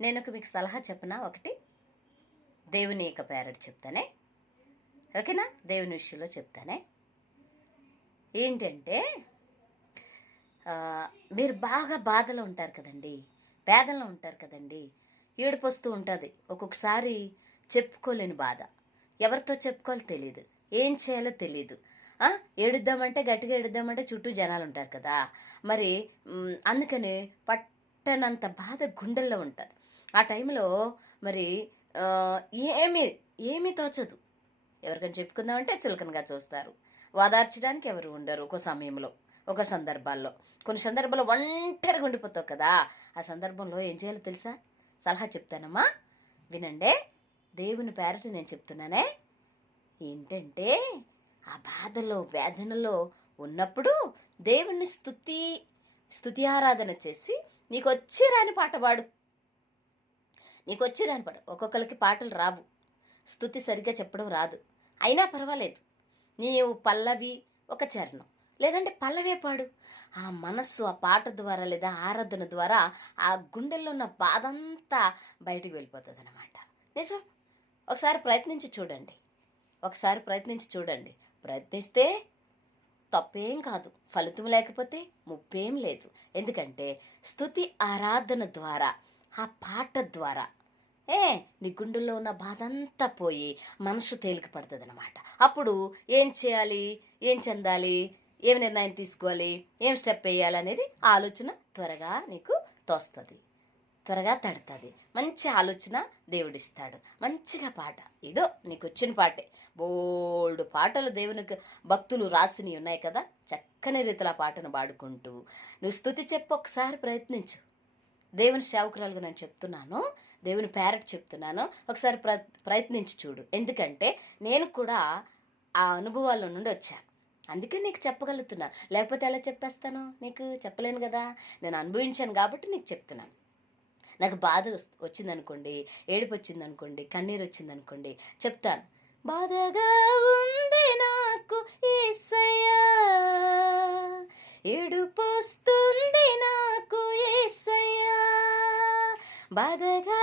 నేను ఒక మీకు సలహా చెప్పనా? ఒకటి దేవుని యొక్క పేరట చెప్తానే. ఓకేనా? దేవుని విషయంలో చెప్తానే. ఏంటంటే మీరు బాగా బాధలో ఉంటారు కదండి. పేదల్లో ఉంటారు కదండి. ఏడుపు వస్తూ ఉంటుంది. ఒక్కొక్కసారి చెప్పుకోలేని బాధ. ఎవరితో చెప్పుకోవాలో తెలియదు ఏం చేయాలో తెలియదు ఏడుద్దామంటే గట్టిగా ఏడుద్దామంటే చుట్టూ జనాలు ఉంటారు కదా. మరి అందుకని పట్టనంత బాధ గుండెల్లో ఉంటుంది. ఆ టైంలో మరి ఏమి ఏమీ ఏమీ తోచదు. ఎవరికైనా చెప్పుకుందామంటే చులకనగా చూస్తారు. వాదార్చడానికి ఎవరు ఉండరు ఒక సమయంలో ఒక సందర్భాల్లో. కొన్ని సందర్భాల్లో ఒంటరిగా ఉండిపోతావు కదా ఆ సందర్భంలో ఏం చేయాలో తెలుసా? సలహా చెప్తానమ్మా. వినండే దేవుని పేరట నేను చెప్తున్నానే. ఏంటంటే ఆ బాధలో వేదనలో ఉన్నప్పుడు దేవుణ్ణి స్థుతి స్తుతి ఆరాధన చేసి నీకు వచ్చి రాని పాట పాడు. నీకు వచ్చి రాని ఒక్కొక్కరికి పాటలు రావు. స్థుతి సరిగ్గా చెప్పడం రాదు. అయినా పర్వాలేదు. నీవు పల్లవి ఒక చరణం. లేదంటే పల్లవే పాడు. ఆ మనస్సు ఆ పాట ద్వారా లేదా ఆరాధన ద్వారా ఆ గుండెల్లో ఉన్న బాధ అంతా బయటికి వెళ్ళిపోతుంది అనమాట నిజం? ఒకసారి ప్రయత్నించి చూడండి. ఒకసారి ప్రయత్నించి చూడండి. ప్రయత్నిస్తే తప్పేం కాదు. ఫలితం లేకపోతే ముప్పేం లేదు. ఎందుకంటే స్తుతి ఆరాధన ద్వారా ఆ పాట ద్వారా. ఏ నీ గుండెల్లో ఉన్న బాధ అంతా పోయి మనసు తేలిక పడుతుంది అనమాట అప్పుడు ఏం చేయాలి? ఏం చెందాలి? ఏం నిర్ణయం తీసుకోవాలి? ఏం స్టెప్ వేయాలి అనేది ఆలోచన త్వరగా నీకు తోస్తుంది. త్వరగా తడుతుంది. మంచి ఆలోచన దేవుడిస్తాడు. మంచిగా పాట. ఇదో నీకు వచ్చిన పాటే. బోల్డ్ పాటలు దేవునికి భక్తులు రాసినవి ఉన్నాయి కదా. చక్కని రీతిలో ఆ పాటను పాడుకుంటూ నువ్వు స్థుతి చెప్పు ఒకసారి ప్రయత్నించు. దేవుని సేవకురాలుగా నేను చెప్తున్నాను దేవుని పేరట్ చెప్తున్నాను. ఒకసారి ప్ర ప్రయత్నించి చూడు. ఎందుకంటే నేను కూడా ఆ అనుభవాల నుండి వచ్చాను. అందుకే నీకు చెప్పగలుగుతున్నాను. లేకపోతే ఎలా చెప్పేస్తాను నీకు? చెప్పలేను కదా. నేను అనుభవించాను కాబట్టి నీకు చెప్తున్నాను. నాకు బాధ వచ్చిందనుకోండి ఏడుపు వచ్చిందనుకోండి కన్నీరు వచ్చిందనుకోండి చెప్తాను. బాధగా ఉంది నాకు ఏసయ్యా బాధగా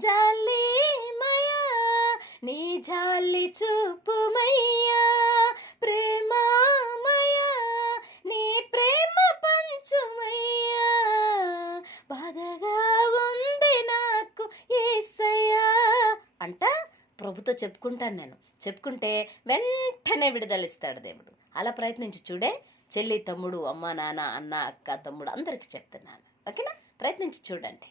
జాలిమయా నీ జాలి చూపుమయ్యా ప్రేమమయా నీ ప్రేమ పంచుమయ్యా బాధగా ఉంది నాకు ఏసయ్యా. అంట ప్రభుతో చెప్పుకుంటాను నేను. చెప్పుకుంటే వెంటనే విడుదలిస్తాడు దేవుడు. అలా ప్రయత్నించి చూడే. చెల్లి తమ్ముడు అమ్మ నాన్న అన్న అక్క తమ్ముడు అందరికీ చెప్తున్నాను. ఓకేనా? ప్రయత్నించి చూడండి.